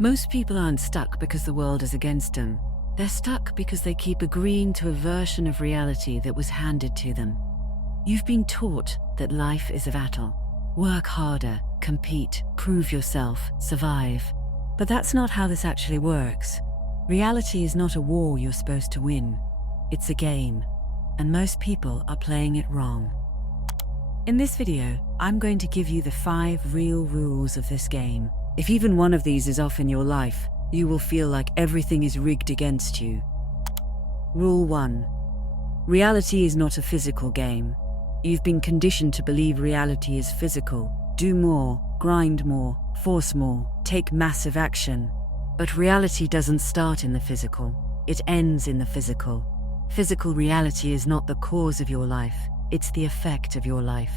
Most people aren't stuck because the world is against them. They're stuck because they keep agreeing to a version of reality that was handed to them. You've been taught that life is a battle. Work harder, compete, prove yourself, survive. But that's not how this actually works. Reality is not a war you're supposed to win. It's a game, and most people are playing it wrong. In this video, I'm going to give you the 5 real rules of this game. If even one of these is off in your life, you will feel like everything is rigged against you. Rule 1. Reality is not a physical game. You've been conditioned to believe reality is physical. Do more, grind more, force more, take massive action. But reality doesn't start in the physical. It ends in the physical. Physical reality is not the cause of your life. It's the effect of your life.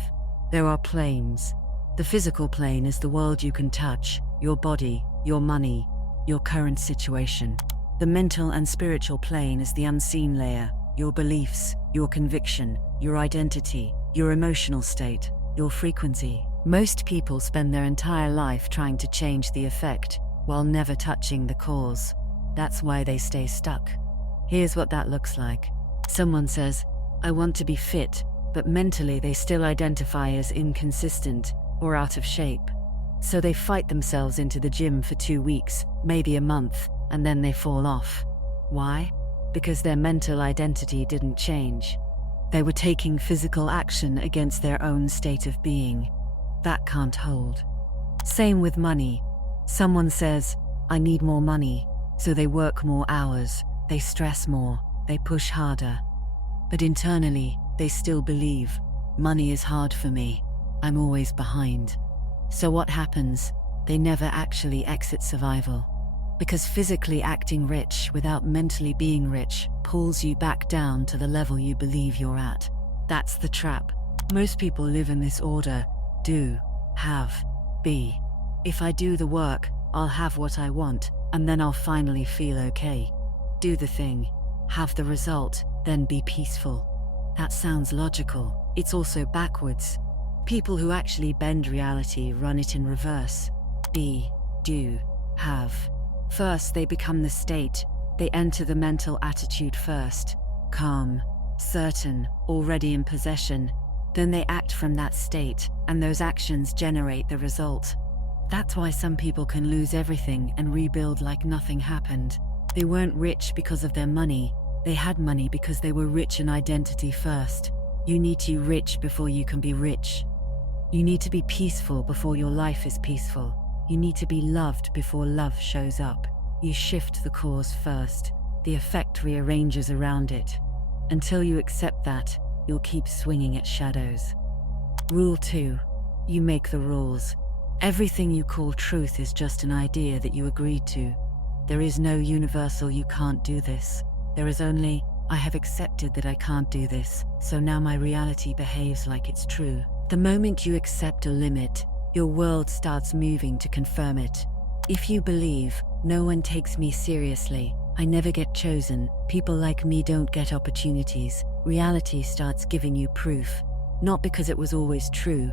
There are planes. The physical plane is the world you can touch, your body, your money, your current situation. The mental and spiritual plane is the unseen layer, your beliefs, your conviction, your identity, your emotional state, your frequency. Most people spend their entire life trying to change the effect, while never touching the cause. That's why they stay stuck. Here's what that looks like. Someone says, I want to be fit, but mentally they still identify as inconsistent or out of shape. So they fight themselves into the gym for 2 weeks, maybe a month, and then they fall off. Why? Because their mental identity didn't change. They were taking physical action against their own state of being. That can't hold. Same with money. Someone says, I need more money, so they work more hours, they stress more, they push harder. But internally, they still believe, money is hard for me, I'm always behind. So what happens? They never actually exit survival. Because physically acting rich without mentally being rich pulls you back down to the level you believe you're at. That's the trap. Most people live in this order: do, have, be. If I do the work, I'll have what I want, and then I'll finally feel okay. Do the thing, have the result, then be peaceful. That sounds logical. It's also backwards. People who actually bend reality run it in reverse. Be, do, have. First, they become the state. They enter the mental attitude first. Calm, certain, already in possession. Then they act from that state, and those actions generate the result. That's why some people can lose everything and rebuild like nothing happened. They weren't rich because of their money. They had money because they were rich in identity first. You need to be rich before you can be rich. You need to be peaceful before your life is peaceful. You need to be loved before love shows up. You shift the cause first. The effect rearranges around it. Until you accept that, you'll keep swinging at shadows. Rule 2. You make the rules. Everything you call truth is just an idea that you agreed to. There is no universal you can't do this. There is only, I have accepted that I can't do this, so now my reality behaves like it's true. The moment you accept a limit, your world starts moving to confirm it. If you believe, no one takes me seriously, I never get chosen, people like me don't get opportunities, reality starts giving you proof. Not because it was always true,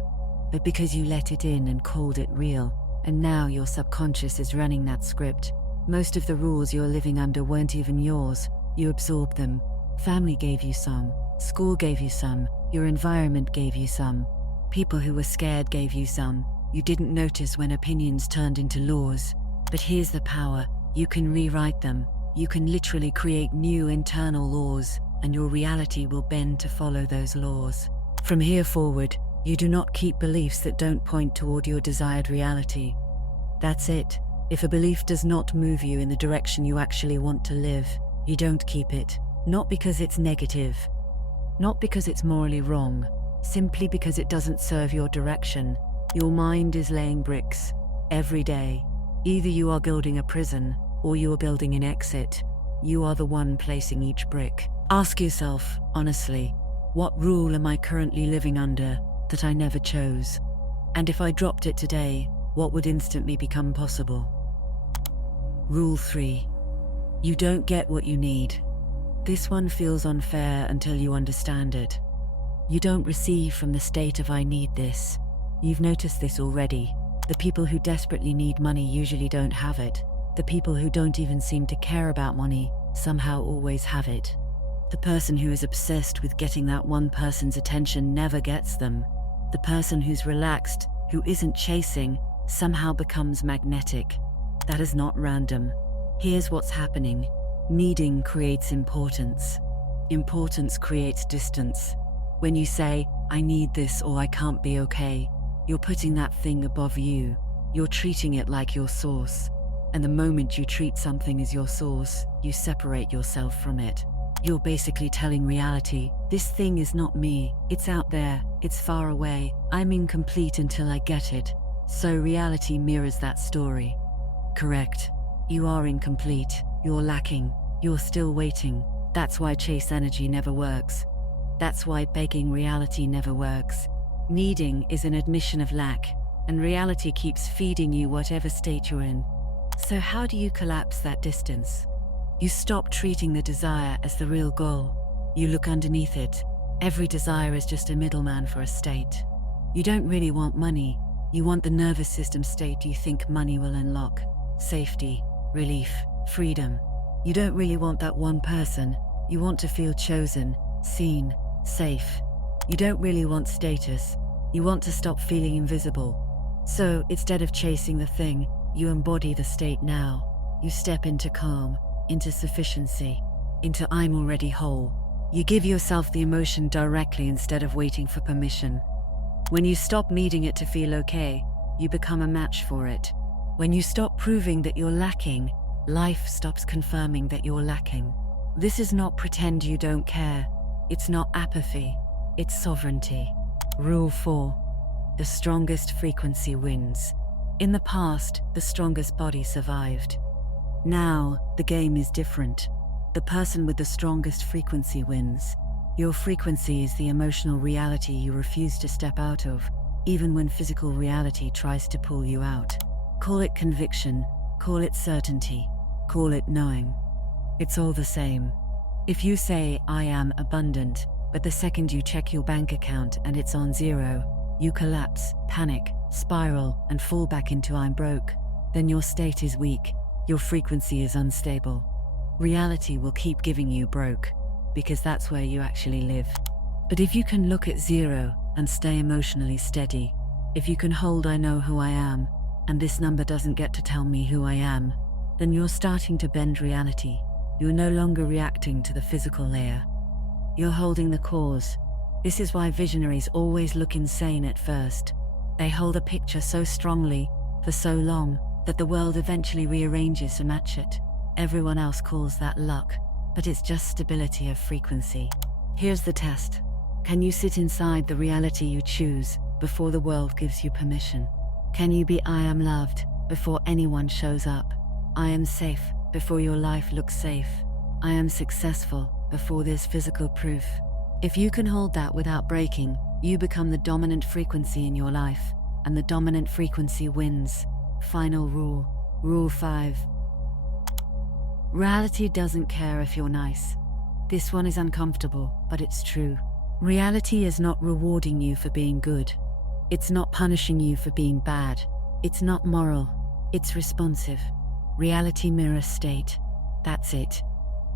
but because you let it in and called it real, and now your subconscious is running that script. Most of the rules you're living under weren't even yours, you absorbed them. Family gave you some, school gave you some, your environment gave you some. People who were scared gave you some. You didn't notice when opinions turned into laws. But here's the power. You can rewrite them. You can literally create new internal laws, and your reality will bend to follow those laws. From here forward, you do not keep beliefs that don't point toward your desired reality. That's it. If a belief does not move you in the direction you actually want to live, you don't keep it. Not because it's negative. Not because it's morally wrong. Simply because it doesn't serve your direction. Your mind is laying bricks every day. Either you are building a prison, or you are building an exit. You are the one placing each brick. Ask yourself, honestly, what rule am I currently living under that I never chose? And if I dropped it today, what would instantly become possible? Rule 3. You don't get what you need. This one feels unfair until you understand it. You don't receive from the state of I need this. You've noticed this already. The people who desperately need money usually don't have it. The people who don't even seem to care about money somehow always have it. The person who is obsessed with getting that one person's attention never gets them. The person who's relaxed, who isn't chasing, somehow becomes magnetic. That is not random. Here's what's happening. Needing creates importance. Importance creates distance. When you say, I need this or I can't be okay, you're putting that thing above you. You're treating it like your source. And the moment you treat something as your source, you separate yourself from it. You're basically telling reality, this thing is not me, it's out there, it's far away, I'm incomplete until I get it. So reality mirrors that story. Correct. You are incomplete, you're lacking, you're still waiting. That's why chase energy never works. That's why begging reality never works. Needing is an admission of lack, and reality keeps feeding you whatever state you're in. So how do you collapse that distance? You stop treating the desire as the real goal. You look underneath it. Every desire is just a middleman for a state. You don't really want money. You want the nervous system state you think money will unlock. Safety, relief, freedom. You don't really want that one person. You want to feel chosen, seen, safe. You don't really want status. You want to stop feeling invisible. So, instead of chasing the thing, you embody the state now. You step into calm, into sufficiency, into I'm already whole. You give yourself the emotion directly instead of waiting for permission. When you stop needing it to feel okay, you become a match for it. When you stop proving that you're lacking, life stops confirming that you're lacking. This is not pretend you don't care. It's not apathy. It's sovereignty. Rule 4. The strongest frequency wins. In the past, the strongest body survived. Now, the game is different. The person with the strongest frequency wins. Your frequency is the emotional reality you refuse to step out of, even when physical reality tries to pull you out. Call it conviction, call it certainty, call it knowing. It's all the same. If you say, I am abundant, but the second you check your bank account and it's on zero, you collapse, panic, spiral, and fall back into I'm broke, then your state is weak, your frequency is unstable. Reality will keep giving you broke, because that's where you actually live. But if you can look at zero and stay emotionally steady, if you can hold I know who I am, and this number doesn't get to tell me who I am, then you're starting to bend reality. You're no longer reacting to the physical layer. You're holding the cause. This is why visionaries always look insane at first. They hold a picture so strongly, for so long, that the world eventually rearranges to match it. Everyone else calls that luck, but it's just stability of frequency. Here's the test. Can you sit inside the reality you choose before the world gives you permission? Can you be I am loved before anyone shows up? I am safe before your life looks safe. I am successful before there's physical proof. If you can hold that without breaking, you become the dominant frequency in your life, and the dominant frequency wins. Final rule. Rule 5. Reality doesn't care if you're nice. This one is uncomfortable, but it's true. Reality is not rewarding you for being good. It's not punishing you for being bad. It's not moral. It's responsive. Reality mirrors state. That's it.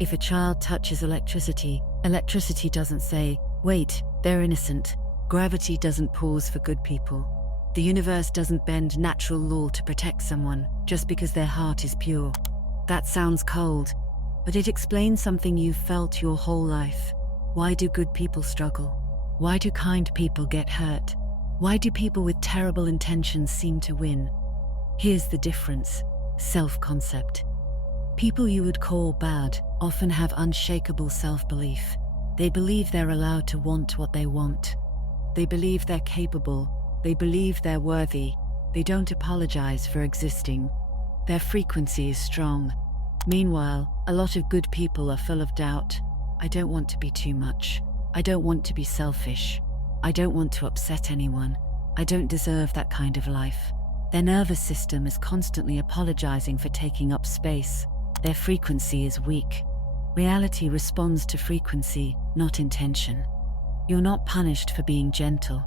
If a child touches electricity, electricity doesn't say, wait, they're innocent. Gravity doesn't pause for good people. The universe doesn't bend natural law to protect someone just because their heart is pure. That sounds cold, but it explains something you've felt your whole life. Why do good people struggle? Why do kind people get hurt? Why do people with terrible intentions seem to win? Here's the difference. Self-concept. People you would call bad often have unshakable self-belief. They believe they're allowed to want what they want. They believe they're capable. They believe they're worthy. They don't apologize for existing. Their frequency is strong. Meanwhile, a lot of good people are full of doubt. I don't want to be too much. I don't want to be selfish. I don't want to upset anyone. I don't deserve that kind of life. Their nervous system is constantly apologizing for taking up space. Their frequency is weak. Reality responds to frequency, not intention. You're not punished for being gentle.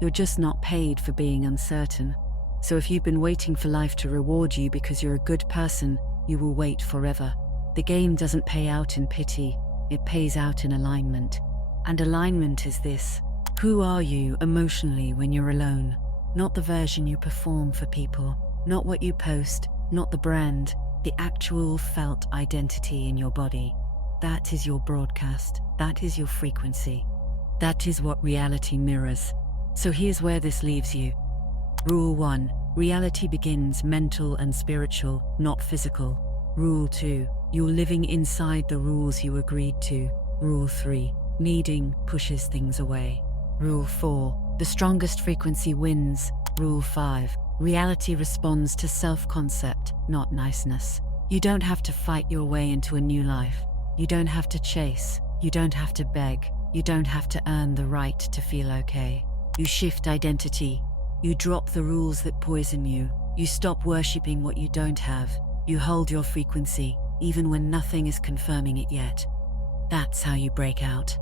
You're just not paid for being uncertain. So if you've been waiting for life to reward you because you're a good person, you will wait forever. The game doesn't pay out in pity, it pays out in alignment. And alignment is this: who are you emotionally when you're alone? Not the version you perform for people, not what you post, not the brand, the actual felt identity in your body. That is your broadcast, that is your frequency. That is what reality mirrors. So here's where this leaves you. Rule 1. Reality begins mental and spiritual, not physical. Rule 2. You're living inside the rules you agreed to. Rule 3. Needing pushes things away. Rule 4. The strongest frequency wins. Rule 5. Reality responds to self-concept, not niceness. You don't have to fight your way into a new life. You don't have to chase. You don't have to beg. You don't have to earn the right to feel okay. You shift identity. You drop the rules that poison you. You stop worshipping what you don't have. You hold your frequency, even when nothing is confirming it yet. That's how you break out.